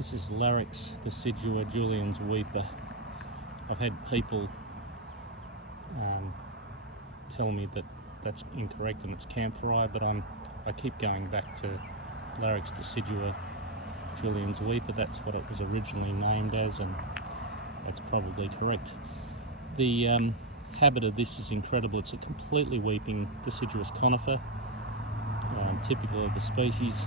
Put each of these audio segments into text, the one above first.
This is Larix decidua Juliens Weeper. I've had people tell me that that's incorrect and it's camphor, but I keep going back to Larix decidua Juliens Weeper. That's what it was originally named as, and that's probably correct. The habit of this is incredible. It's a completely weeping deciduous conifer, typical of the species,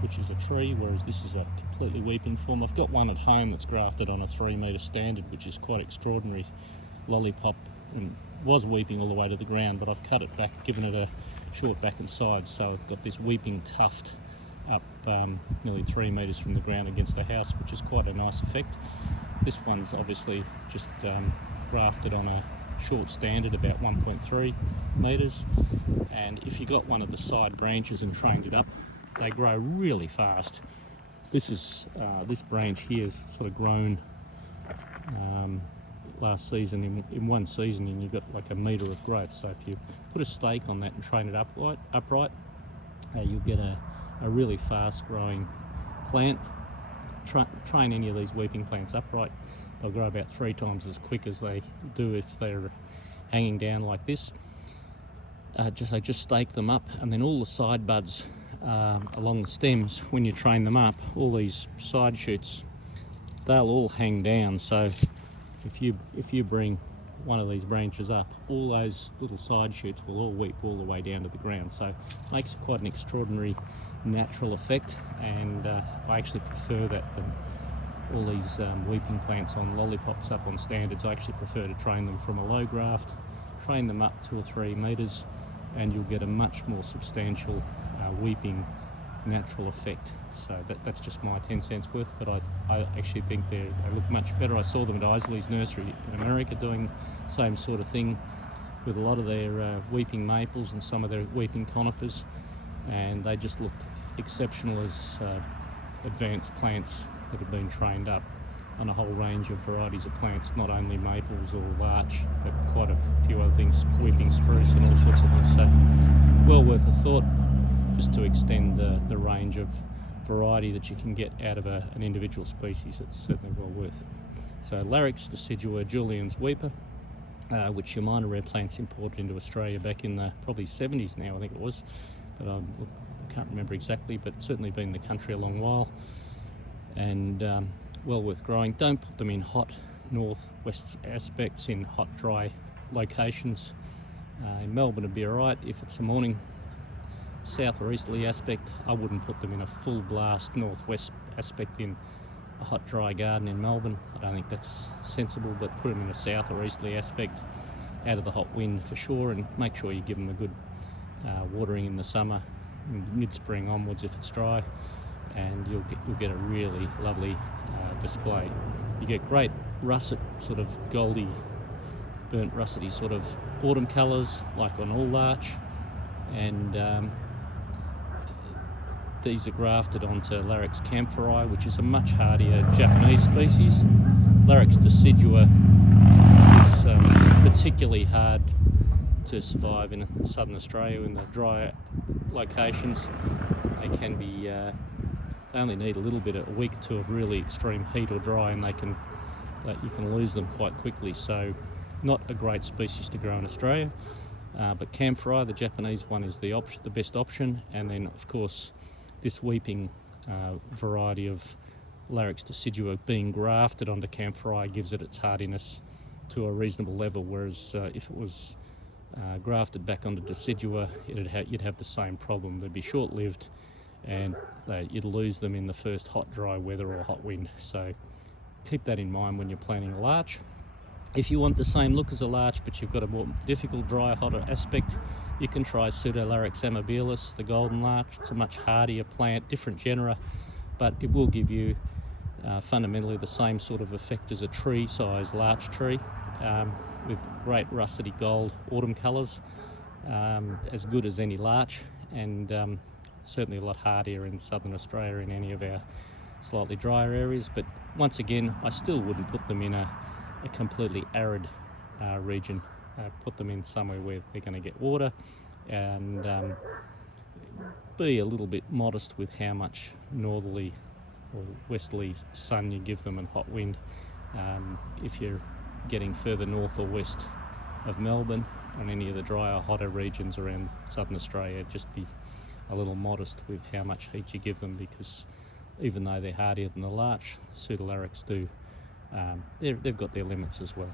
which is a tree, whereas this is a completely weeping form. I've got one at home that's grafted on a 3-metre standard, which is quite extraordinary. Lollipop, and was weeping all the way to the ground, but I've cut it back, given it a short back and sides, so I've got this weeping tuft up nearly 3 metres from the ground against the house, which is quite a nice effect. This one's obviously just grafted on a short standard, about 1.3 metres, and if you got one of the side branches and trained it up, they grow really fast. This branch here has sort of grown last season in one season, and you've got like 1 metre of growth. So if you put a stake on that and train it upright, you'll get a really fast growing plant. Train any of these weeping plants upright, they'll grow about 3 times as quick as they do if they're hanging down like this. Just stake them up, and then all the side buds along the stems, when you train them up, all these side shoots, they'll all hang down. So if you bring one of these branches up, all those little side shoots will all weep all the way down to the ground. So it makes quite an extraordinary natural effect, and I actually prefer that than all these weeping plants on lollipops up on standards. I actually prefer to train them from a low graft, train them up 2 or 3 metres, and you'll get a much more substantial weeping natural effect. So that's just my 10 cents worth, but I actually think they look much better. I saw them at Isley's nursery in America doing the same sort of thing with a lot of their weeping maples and some of their weeping conifers, and they just looked exceptional as advanced plants that have been trained up on a whole range of varieties of plants, not only maples or larch, but quite a few other things, weeping spruce and all sorts of things. So well worth a thought, just to extend the range of variety that you can get out of an individual species. It's certainly well worth it. So Larix decidua Juliens Weeper, which Yamina rare plants imported into Australia back in the probably 70s now, I think it was, but I can't remember exactly, but certainly been in the country a long while, and well worth growing. Don't put them in hot northwest aspects, in hot dry locations. In Melbourne it'd be alright. If it's a morning south or easterly aspect, I wouldn't put them in a full blast northwest aspect in a hot dry garden in Melbourne. I don't think that's sensible, but put them in a south or easterly aspect out of the hot wind for sure, and make sure you give them a good watering in the summer, mid-spring onwards if it's dry, and you'll get a really lovely display. You get great russet, sort of goldy, burnt russety sort of autumn colours like on all larch, and these are grafted onto Larix camphori, which is a much hardier Japanese species. Larix decidua is particularly hard to survive in southern Australia in the drier locations. They can be, they only need a week or 2 of really extreme heat or dry, and you can lose them quite quickly. So not a great species to grow in Australia, but camphori, the Japanese one, is the best option. And then of course this weeping variety of Larix decidua being grafted onto camphori gives it its hardiness to a reasonable level, whereas if it was grafted back onto decidua, you'd have the same problem. They'd be short-lived, and you'd lose them in the first hot dry weather or hot wind. So keep that in mind when you're planting a larch. If you want the same look as a larch, but you've got a more difficult, dry, hotter aspect, you can try Pseudolarix amabilis, the golden larch. It's a much hardier plant, different genera, but it will give you fundamentally the same sort of effect as a tree-sized larch tree, with great russety gold autumn colours, as good as any larch, and certainly a lot hardier in southern Australia in any of our slightly drier areas. But once again, I still wouldn't put them in a completely arid region. Put them in somewhere where they're going to get water, and be a little bit modest with how much northerly or westerly sun you give them and hot wind. If you're getting further north or west of Melbourne and any of the drier, hotter regions around southern Australia, just be a little modest with how much heat you give them, because even though they're hardier than the larch, Larix do, they've got their limits as well.